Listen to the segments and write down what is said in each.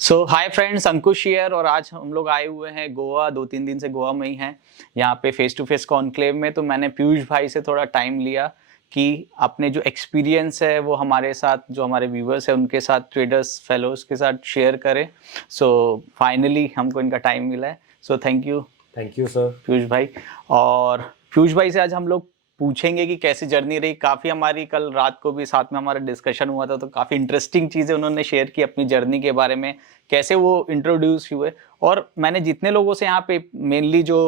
So hi friends, Ankush here. और आज हम लोग आए हुए हैं गोवा। 2-3 दिन से गोवा में ही हैं, यहाँ पे फेस टू फेस कॉन्क्लेव में। तो मैंने पीयूष भाई से थोड़ा टाइम लिया कि अपने जो एक्सपीरियंस है वो हमारे साथ, जो हमारे व्यूवर्स है उनके साथ, ट्रेडर्स फेलोज के साथ शेयर करें। सो फाइनली हमको इनका टाइम मिला है। सो थैंक यू सर। पीयूष भाई। और पीयूष भाई से आज हम लोग पूछेंगे कि कैसी जर्नी रही। काफ़ी हमारी कल रात को भी साथ में हमारा डिस्कशन हुआ था, तो काफ़ी इंटरेस्टिंग चीज़ें उन्होंने शेयर की अपनी जर्नी के बारे में, कैसे वो इंट्रोड्यूस हुए। और मैंने जितने लोगों से यहाँ पे मेनली जो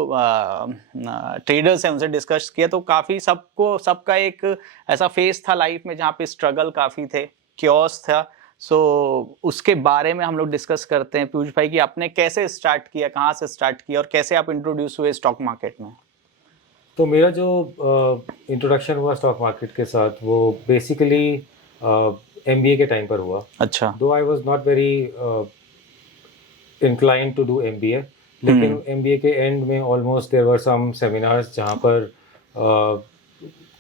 ट्रेडर्स हैं उनसे डिस्कस किया, तो काफ़ी सबका एक ऐसा फेस था लाइफ में जहाँ पे स्ट्रगल काफ़ी थे, क्योस था। सो उसके बारे में हम लोग डिस्कस करते हैं पीयूष भाई कि आपने कैसे स्टार्ट किया, कहाँ से स्टार्ट किया और कैसे आप इंट्रोड्यूस हुए स्टॉक मार्केट में। तो मेरा जो इंट्रोडक्शन हुआ स्टॉक मार्केट के साथ वो बेसिकली एमबीए के टाइम पर हुआ। अच्छा। Though I was not very inclined to do MBA, लेकिन एमबीए के एंड में almost there were some seminars जहाँ पर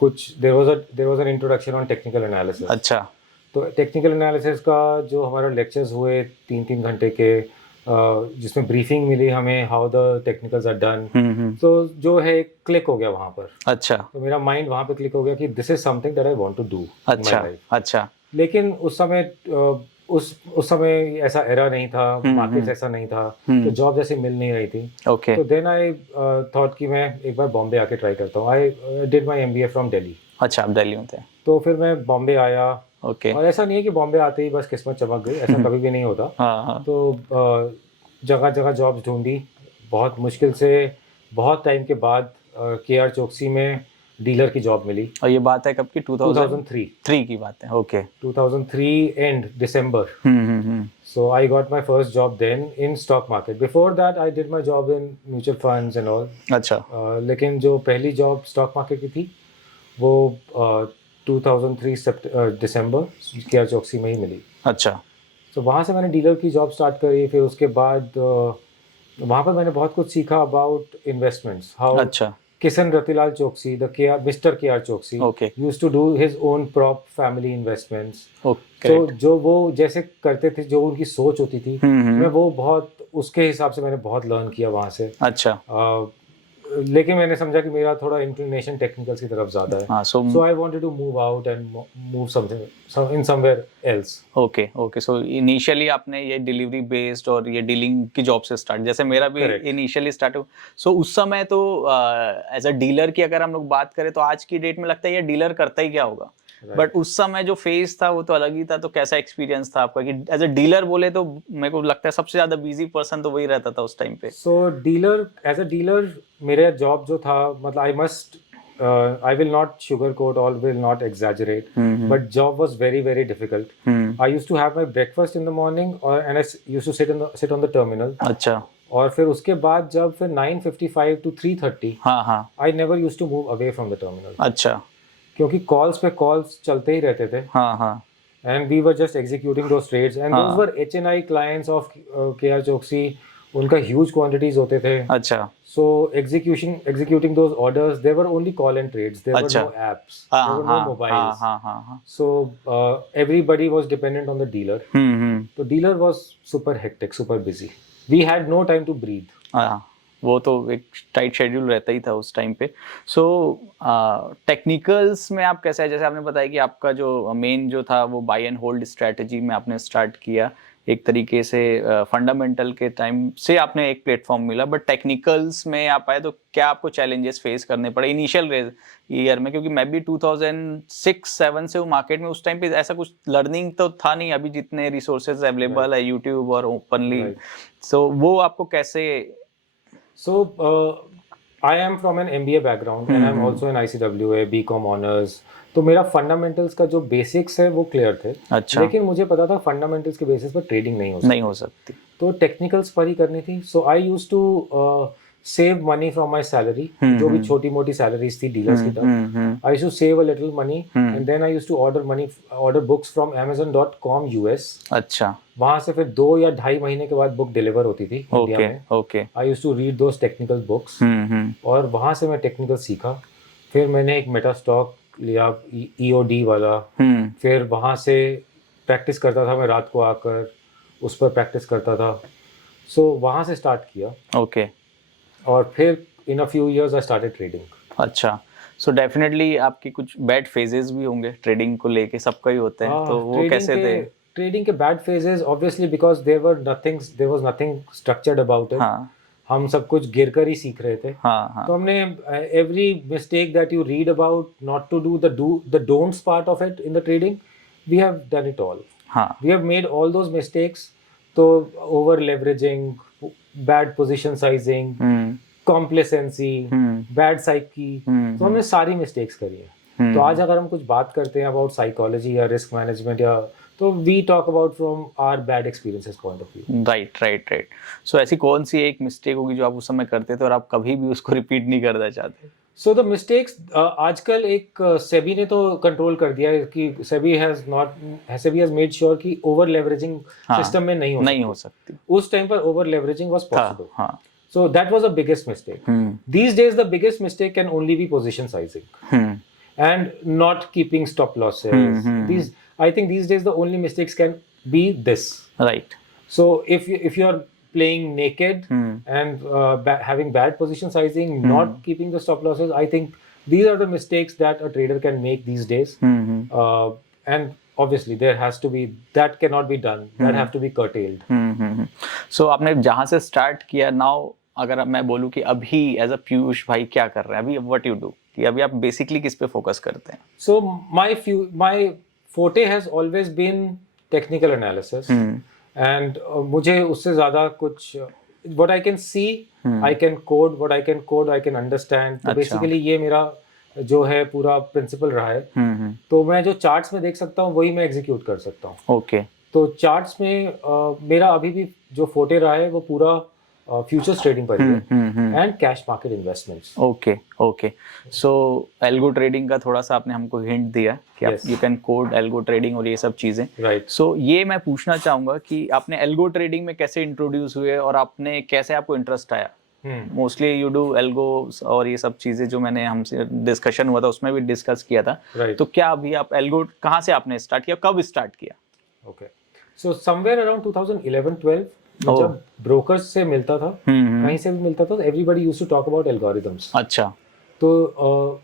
कुछ there was an introduction on technical analysis. अच्छा। तो टेक्निकल एनालिसिस का जो हमारा लेक्चर्स हुए 3-3 घंटे के, जिसमें ब्रीफिंग मिली हमें how the technicals are done. तो जो है क्लिक हो गया वहाँ पर। अच्छा। तो मेरा माइंड वहाँ पे क्लिक हो गया कि this is something that I want to do in my life. अच्छा। लेकिन उस समय ऐसा एरा नहीं था, मार्केट ऐसा नहीं था, तो जॉब जैसे मिल नहीं रही थी। ओके। तो देन आई थॉट कि मैं एक बार बॉम्बे आके ट्राई करता हूँ। आई did my MBA from Delhi. अच्छा, आप दिल्ली में थे। तो फिर मैं बॉम्बे आया। ओके। और ऐसा नहीं है कि बॉम्बे आते ही बस किस्मत चमक गई, ऐसा कभी भी नहीं होता। हाँ। तो जगह जगह जॉब्स ढूंढी, बहुत मुश्किल से, बहुत टाइम के बाद केआर चोकसी में डीलर की जॉब मिली। और ये बात है कब की? 2003 3 की बात है। Okay. 2003 and December. So I got my first job then in stock market. Before that I did my job in mutual funds and all. अच्छा। लेकिन जो पहली जॉब स्टॉक मार्केट की थी वो 2003 दिसंबर केआर चोकसी में ही मिली। अच्छा। तो वहाँ से मैंने डीलर की जॉब स्टार्ट करी। फिर उसके बाद वहाँ पर मैंने बहुत कुछ सीखा अबाउट इन्वेस्टमेंट्स। हाउ अच्छा। Kishan Ratilal Choksi, the KR mister KR Choksi, Okay. Used to do his own prop family investments. Okay. तो जो वो जैसे करते थे, जो उनकी सोच होती थी, मैं वो बहुत उसके हिसाब से मैंने बहुत लर्न किया वहाँ से। अच्छा। लेकिन मैंने समझा कि मेरा थोड़ा इंक्लिनेशन टेक्निकल्स की तरफ ज़्यादा है। हाँ, so I wanted to move out and move something in somewhere else. Okay. So initially आपने ये डिलीवरी बेस्ड और ये डीलिंग की जॉब से स्टार्ट, जैसे मेरा भी Correct. इनिशियली स्टार्ट हो। सो उस समय तो एज अ डीलर की अगर हम लोग बात करें तो आज की डेट में लगता है ये डीलर करता ही क्या होगा। बट उस समय जो फेज था वो तो अलग ही था। तो कैसा एक्सपीरियंस था आपका कि एज अ डीलर बोले तो मेरे को लगता है सबसे ज्यादा बिजी पर्सन तो वही रहता था उस टाइम पे। सो डीलर, एज अ डीलर मेरा जॉब जो था, मतलब I will not sugarcoat or will not exaggerate, but job was very very difficult. I used to have my breakfast in the morning and I used to sit on the terminal. अच्छा। और फिर उसके बाद जब फिर 9:55 to 3:30 हाँ। I never used to move away from the terminal. अच्छा। क्योंकि कॉल्स पे कॉल्स चलते ही रहते थे। हाँ। And we were just executing those trades, and those were HNI clients of KR Choksi. उनका huge quantities होते थे। अच्छा। So executing those orders, there were only call and trades. There were no apps. There were no mobiles. हाँ। So everybody was dependent on the dealer. The dealer was super hectic, super busy. We had no time to breathe. हाँ, वो तो एक tight schedule रहता ही था उस time पे। सो technicals में आप कैसे है, जैसे आपने बताया कि आपका जो मेन जो था वो बाय एंड होल्ड स्ट्रैटेजी में आपने स्टार्ट किया एक तरीके से। फंडामेंटल के टाइम से आपने एक प्लेटफॉर्म मिला, बट टेक्निकल्स में आप आए तो क्या आपको चैलेंजेस फेस करने पड़े इनिशियल ईयर में? क्योंकि मैं भी 2006-7 से हूँ मार्केट में। उस टाइम पे ऐसा कुछ लर्निंग तो था नहीं, अभी जितने रिसोर्सेज अवेलेबल है यूट्यूब और ओपनली। सो वो आपको कैसे? So I am from an MBA background and I'm also an ICWA BCom honors. तो मेरा फंडामेंटल्स का जो बेसिक्स है वो क्लियर थे। अच्छा। लेकिन मुझे पता था फंडामेंटल्स के बेसिस पर ट्रेडिंग नहीं हो सकती। तो टेक्निकल्स पर ही करनी थी। So I used to save money from my salary, जो भी छोटी मोटी सैलरीज थी डीलर्स की तरफ। I used to save a little money and then I used to order books from amazon.com US। अच्छा। वहां से फिर 2 या 2.5 महीने के बाद बुक डिलीवर होती थी इंडिया में। Okay. I used to read those technical books और वहां से मैं टेक्निकल सीखा। फिर मैंने एक मेटा स्टॉक लिया, EOD वाला। फिर वहां से प्रैक्टिस करता था मैं रात को आकर। उस पर प्रैक्टिस करता था. सो वहाँ से स्टार्ट किया. ओके. और फिर in a few years I started trading. अच्छा. सो डेफिनेटली आपकी कुछ बैड फेजेस भी होंगे ट्रेडिंग को लेके, सबका ही होते हैं, तो वो कैसे थे? ट्रेडिंग के bad phases obviously because there was nothing structured about it. हाँ. हम सब कुछ गिर कर ही सीख रहे थे. हाँ. तो हमने every mistake that you read about not to do the don'ts part of it in the trading, we have done it all. हाँ. We have made all those mistakes. तो over leveraging, bad position sizing, complacency, bad psyche, तो हमने सारी mistakes करी है. तो आज अगर हम कुछ बात करते हैं अबाउट साइकोलॉजी या रिस्क मैनेजमेंट या, तो we talk about from our bad experiences point of view. Right. So ऐसी कौन सी एक मिस्टेक होगी जो आप उस समय करते थे और आप कभी भी उसको रिपीट नहीं करना चाहते? सो द मिस्टेक्स आजकल एक सेबी ने तो कंट्रोल कर दिया है कि सेबी हैज मेड श्योर कि ओवर लेवरेजिंग सिस्टम में नहीं हो सकती. उस टाइम पर ओवर लेवरेजिंग वाज पॉसिबल. हाँ. So that was the biggest mistake. These days, the biggest mistake can only be position sizing and not keeping stop losses. I think these days the only mistakes can be this. Right. So if you are playing naked and having bad position sizing, not keeping the stop losses, I think these are the mistakes that a trader can make these days. And obviously there has to be, that cannot be done. That have to be curtailed. So आपने जहाँ से start किया, now अगर मैं बोलूँ कि अभी as a Piyush भाई क्या कर रहे हैं अभी, व्हाट यू डू, कि अभी आप बेसिकली किस पे फोकस करते हैं? So my forte has always been technical analysis and मुझे उससे ज्यादा कुछ what I can see, I can code, what I can code I can understand. तो बेसिकली ये मेरा जो है पूरा प्रिंसिपल रहा है. तो मैं जो चार्ट्स में देख सकता हूँ वही मैं एग्जीक्यूट कर सकता हूँ. ओके. तो चार्ट्स में मेरा अभी भी जो फोर्टे रहा है वो पूरा फ्यूचर्स ट्रेडिंग पर है and cash market investments. Okay. So algo trading का थोड़ा सा आपने हमको हिंट दिया कि आप you can code algo trading और ये सब चीजें. राइट. सो ये मैं पूछना चाहूंगा कि आपने एल्गो ट्रेडिंग में कैसे इंट्रोड्यूस हुए और आपने कैसे आपको इंटरेस्ट आया? मोस्टली यू डू एल्गो और ये सब चीजें जो मैंने हमसे डिस्कशन हुआ था उसमें भी डिस्कस किया था. तो क्या अभी आप एल्गो कहाँ से आपने स्टार्ट किया, कब स्टार्ट किया? ओके. सो समवेयर अराउंड 2011-12 जब ब्रोकर्स से मिलता था, कहीं से भी मिलता था, everybody used to talk about algorithms. अच्छा. तो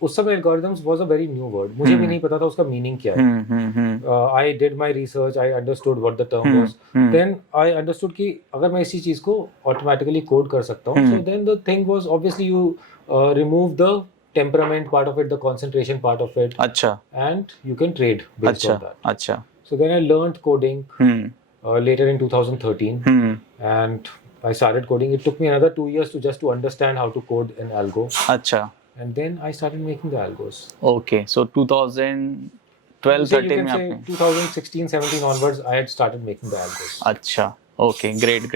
उस समय algorithms was a very new word. मुझे भी नहीं पता था उसका मीनिंग क्या है. I did my research, I understood what the term was. Then I understood कि अगर मैं इसी चीज को ऑटोमेटिकली कोड कर सकता हूँ. So then the thing was obviously you remove the temperament part of it, the concentration part of it. अच्छा. And you can trade based on that. अच्छा. So then I learned coding later in 2013 and I started coding. It took me another 2 years to understand how to code an algo. Acha. And then I started making the algos. Okay, so 2012-13 में आपने 2016-17 onwards I had started making the algos. अच्छा. Okay, great.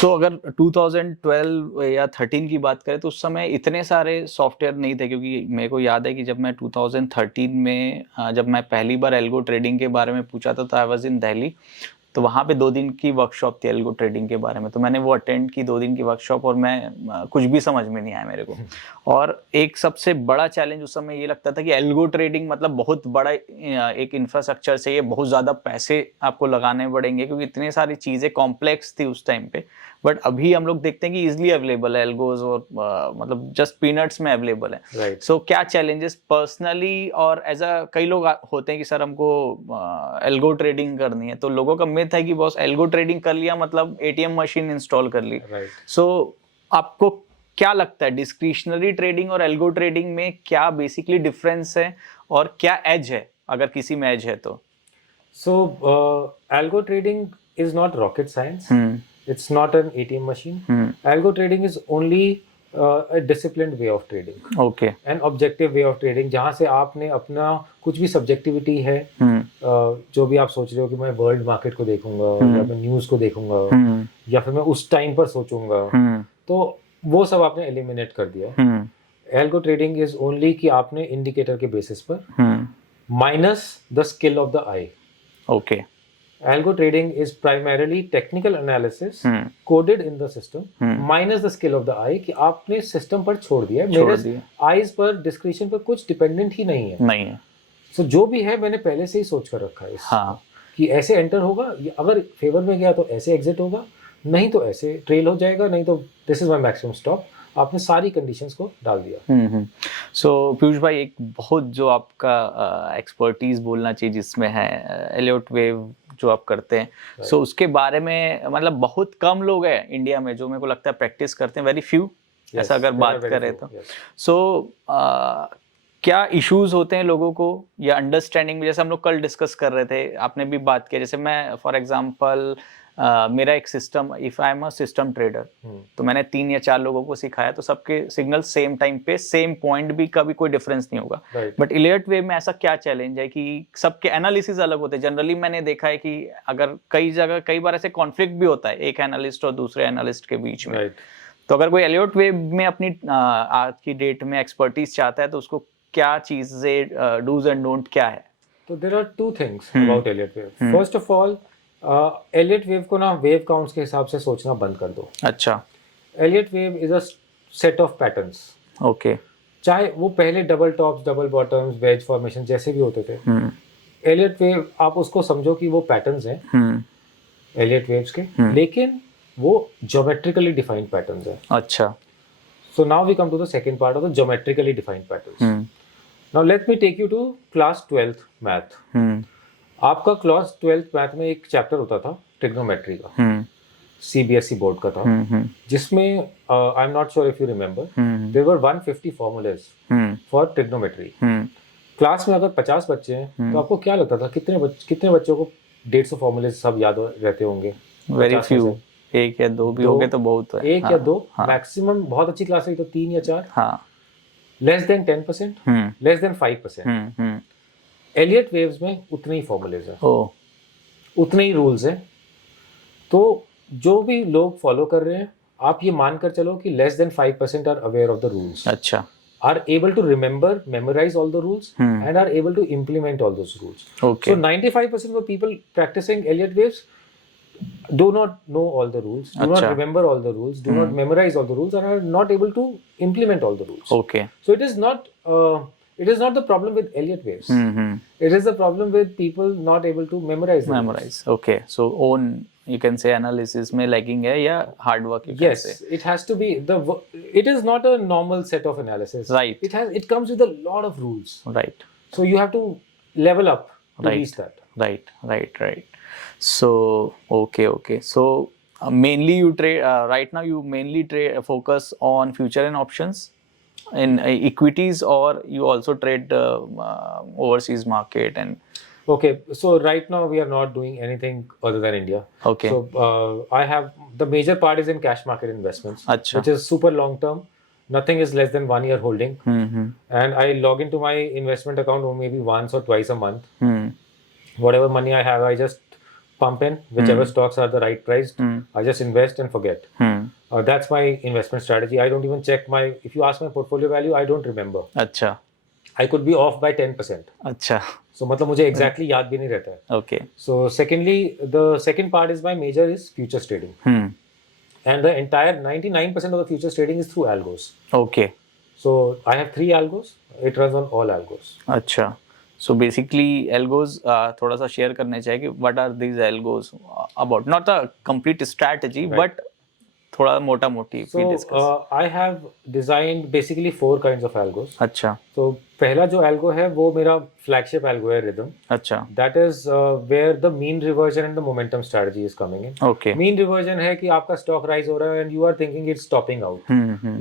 तो अगर 2012 या 13 की बात करें तो उस समय इतने सारे सॉफ्टवेयर नहीं थे, क्योंकि मेरे को याद है कि जब मैं 2013 में जब मैं पहली बार एल्गो ट्रेडिंग के बारे में पूछा था तो आई वाज इन दिल्ली. तो वहाँ पे 2 दिन की वर्कशॉप थी एल्गो ट्रेडिंग के बारे में, तो मैंने वो अटेंड की 2 दिन की वर्कशॉप और मैं कुछ भी समझ में नहीं आया मेरे को. और एक सबसे बड़ा चैलेंज उस समय ये लगता था कि एल्गो ट्रेडिंग मतलब बहुत बड़ा एक इंफ्रास्ट्रक्चर चाहिए, बहुत ज़्यादा पैसे आपको लगाने पड़ेंगे क्योंकि इतनी सारी चीज़ें कॉम्प्लेक्स थी उस टाइम पे. बट अभी हम लोग देखते हैं कि इजिली अवेलेबल है एल्गोज और मतलब जस्ट पीनट्स में अवेलेबल है. सो क्या चैलेंजेस पर्सनली और एज अ कई लोग होते हैं कि सर हमको एल्गो ट्रेडिंग करनी है, तो लोगों का मिथ है कि बॉस एल्गो ट्रेडिंग कर लिया मतलब एटीएम मशीन इंस्टॉल कर ली. सो आपको क्या लगता है डिस्क्रिशनरी ट्रेडिंग और एल्गो ट्रेडिंग में क्या बेसिकली डिफरेंस है और क्या एज है अगर किसी में एज है तो? So algo trading is not rocket science. It's not an ATM machine. Algo trading is only a disciplined way of trading. Okay. An objective way of trading जहाँ से आपने अपना कुछ भी subjectivity है, जो भी आप सोच रहे हो कि मैं वर्ल्ड मार्केट को देखूंगा या मैं न्यूज को देखूंगा या फिर मैं उस टाइम पर सोचूंगा, तो वो सब आपने एलिमिनेट कर दिया. एल्गो ट्रेडिंग इज ओनली कि आपने इंडिकेटर के बेसिस पर minus the skill of the I. Okay. Algo trading is primarily technical analysis coded in the system minus the skill of the eye कि आपने सिस्टम पर छोड़ दिया. मेरे आईज पर डिस्क्रिशन पर कुछ डिपेंडेंट ही नहीं है. नहीं है. So जो भी है मैंने पहले से ही सोच कर रखा है. हाँ. कि ऐसे एंटर होगा, अगर फेवर में गया तो ऐसे एग्जिट होगा, नहीं तो ऐसे ट्रेल हो जाएगा, नहीं तो this is my maximum stop. आपने सारी कंडीशंस को डाल दिया। सो पीयूष भाई, एक बहुत जो आपका एक्सपर्टीज बोलना चाहिए जिसमें है एलियट वेव जो आप करते हैं, सो उसके बारे में मतलब बहुत कम लोग हैं इंडिया में जो मेरे को लगता है प्रैक्टिस करते हैं, वेरी फ्यू, ऐसा अगर बात करें तो। सो क्या इश्यूज होते हैं लोगों को या अंडरस्टैंडिंग में? जैसे हम लोग कल डिस्कस कर रहे थे, आपने भी बात की, जैसे मैं फॉर एग्जांपल मेरा एक system, if I am a system trader, तो मैंने 3 या 4 लोगों को सिखाया, तो सबके सिग्नल सेम टाइम पे सेम पॉइंट भी कभी कोई डिफरेंस नहीं होगा। बट एलियट वेव में ऐसा क्या चैलेंज है कि सबके एनालिसिस अलग होते हैं? जनरली मैंने देखा है कि अगर कई जगह कई बार ऐसे कॉन्फ्लिक्ट भी होता है एक एनालिस्ट और दूसरे एनालिस्ट के बीच में, तो अगर कोई एलियट वेव में अपनी आज की डेट में एक्सपर्टीज चाहता है तो उसको क्या चीजें, डूज एंड डोंट क्या है? तो there are 2 things about Elliott wave. First of all, Elliott wave को ना वेव काउंट्स के हिसाब से सोचना बंद कर दो। अच्छा। Elliott wave is a set of patterns. Okay. चाहे वो पहले double tops, double bottoms, wedge formation जैसे भी होते थे, एलियट वेव आप उसको समझो कि वो पैटर्न्स हैं एलियट वेव्स के, लेकिन वो ज्योमेट्रिकली डिफाइंड पैटर्न्स हैं। अच्छा। So now we come to the second part of the geometrically defined patterns. Now let me take you to class 12th math. आपका क्लास 12th मैथ में एक chapter होता था ट्रिग्नोमेट्री का, सीबीएसई बोर्ड का था, जिसमें I am not sure if you remember, there were 150 formulas for trigonometry. Class में अगर 50 बच्चे हैं तो आपको क्या लगता था कितने बच्चों को 150 फॉर्मूलाज सब याद रहते होंगे? वेरी फ्यू, 1 या 2 भी हो गए तो बहुत है। 1 या 2 मैक्सिमम, बहुत अच्छी क्लास है तो 3 या 4। हाँ। Less than 10%, less than 5%। Elliott waves में उतने ही फॉर्मूलेज हैं, उतने ही रूल्स हैं। तो जो भी लोग फॉलो कर रहे हैं, आप ये मानकर चलो कि less than 5% are aware of the rules. अच्छा। Are able to remember, memorise all the rules and are able to implement all those rules. Okay. So 95% of people practicing Elliott waves do not know all the rules, do not remember all the rules, do not memorize all the rules, and are not able to implement all the rules. Okay. So it is not the problem with Elliott waves. It is the problem with people not able to memorize the rules. Okay. So own, you can say, analysis में lagging है या hard work you can say. Yes, it has to be it is not a normal set of analysis. Right. It comes with a lot of rules. Right. So you have to level up to reach that. Right. So okay. So mainly you trade right now. You mainly focus on future and options in equities, or you also trade overseas market and. Okay, so right now we are not doing anything other than India. Okay. So I have the major part is in cash market investments, Achha. which is super long term. Nothing is less than 1 year holding, and I log into my investment account maybe once or twice a month. Whatever money I have, I just pump in whichever stocks are the right price. I just invest and forget. That's my investment strategy. I don't even check if you ask my portfolio value, I don't remember. अच्छा. I could be off by 10%. अच्छा. So मतलब मुझे exactly याद भी नहीं रहता है. Okay. So secondly, the second part is my major is futures trading. And the entire 99% of the futures trading is through algos. Okay. So I have 3 algos. It runs on all algos. अच्छा. So basically algos थोड़ा सा share करने चाहिए कि what are these algos about? Not a complete strategy, Right. but थोड़ा मोटा मोटी we So discuss. I have designed basically 4 kinds of algos. अच्छा. तो पहला जो algo है वो मेरा flagship algo है Rhythm. अच्छा. That is where the mean reversion and the momentum strategy is coming in. Okay. Mean reversion है कि आपका stock rise हो रहा है and you are thinking it's topping out.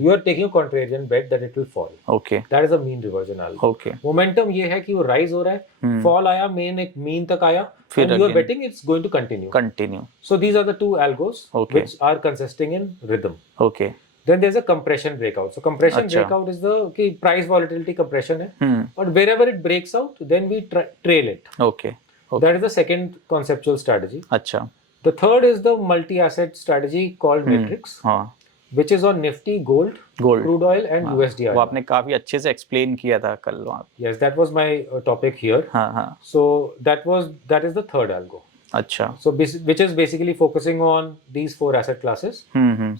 You are taking a contrarian bet that it will fall. Okay. That is a mean reversion algo. Okay. Momentum ये है कि वो rise हो रहा है, fall आया, एक mean तक आया, and you are betting it's going to continue. Continue. So these are the 2 algos which are consisting in Rhythm. Okay. Then there's a compression breakout. So compression breakout is the price volatility compression है, but wherever it breaks out, then we trail it. Okay. That is the second conceptual strategy. अच्छा. The third is the multi-asset strategy called Matrix, which is on Nifty, gold, crude oil, and USD. वो आपने काफी अच्छे से explain किया था कल वहाँ. Yes, that was my topic here. हाँ. So that is the third algo. अच्छा. So which is basically focusing on these 4 asset classes.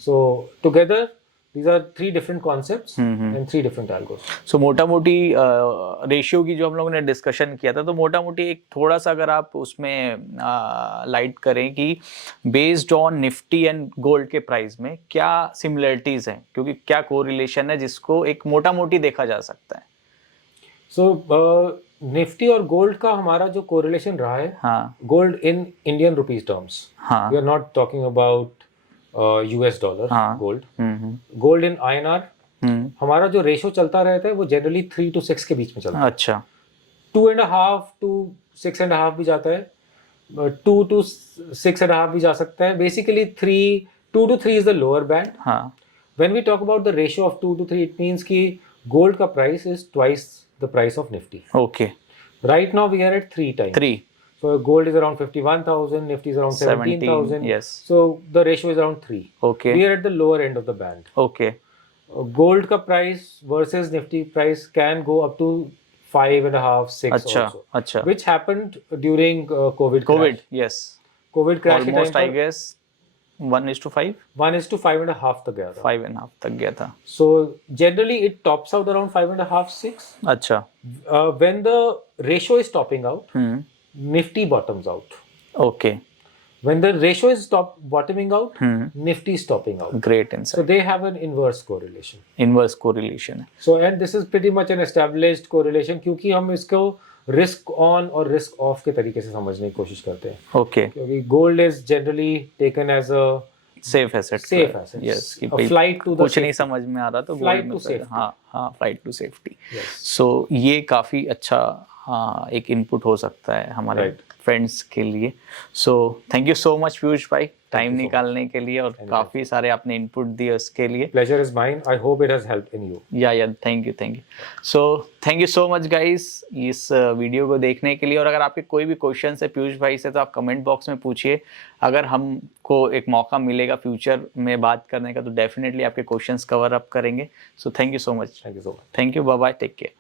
So together These are 3 different concepts and 3 different algos. So मोटा मोटी ratio की जो हम लोगों ने discussion किया था, तो मोटा मोटी एक थोड़ा सा अगर आप उसमें लाइट करें कि based on Nifty and gold के प्राइस में क्या सिमिलरिटीज हैं, क्योंकि क्या कोरिलेशन है जिसको एक मोटा मोटी देखा जा सकता है. So निफ्टी और गोल्ड का हमारा जो कोरिलेशन रहा है, हाँ, gold in Indian rupees terms, हाँ, we are not talking about US dollar, हाँ, गोल्ड, गोल्ड इन INR, हमारा जो रेशो चलता रहता है वो जनरली 3 to 6 के बीच में चलता है. अच्छा, 2.5 to 6.5 भी जाता है, 2 to 6.5 भी जा सकता है. Basically 2 to 3 is the lower band. हाँ, When we talk about the ratio of 2 to 3, it means कि gold का price is twice the price of Nifty. okay, Right now we are at 3 times. 3, So gold is around 51,000, Nifty is around 17,000. yes, So the ratio is around 3. okay, We are at the lower end of the band. okay, Gold का price versus Nifty price can go up to 5.5, 6 अच्छा, also. अच्छा, Which happened during COVID Covid, crash. yes, COVID crash के almost I time guess 1:5, 1:5.5 तक गया था. 5.5 तक गया था. So generally it tops out around 5.5, 6. अच्छा, When the ratio is topping out, Nifty bottoms out. okay, When the ratio is bottoming out, Nifty is topping out. great So insight. they have an inverse correlation. Inverse correlation है. So and this is pretty much an established correlation क्योंकि हम इसको risk on और risk off के तरीके से समझने की कोशिश करते हैं. ओके, क्योंकि gold is generally taken as a safe asset, safe asset. Yes, कि A भाई flight to the कुछ नहीं safety. समझ में आ रहा तो Flight gold में to पहले- safety. हाँ, हाँ, फ्लाइट टू सेफ्टी. Yes. सो ये काफ़ी अच्छा एक इनपुट हो सकता है हमारे Right. फ्रेंड्स के लिए. सो thank you so much Piyush भाई टाइम you so निकालने के लिए, और काफ़ी सारे आपने इनपुट दिए उसके लिए. Pleasure is mine. I hope it has helped in you. या thank you. So thank you so much guys इस वीडियो को देखने के लिए. और अगर आपके कोई भी क्वेश्चन है पीयूष भाई से तो आप कमेंट बॉक्स में पूछिए. अगर हमको एक मौका मिलेगा फ्यूचर में बात करने का तो डेफिनेटली आपके क्वेश्चंस कवर अप करेंगे. So thank you so much. Thank you so much. Thank you, bye bye, take care.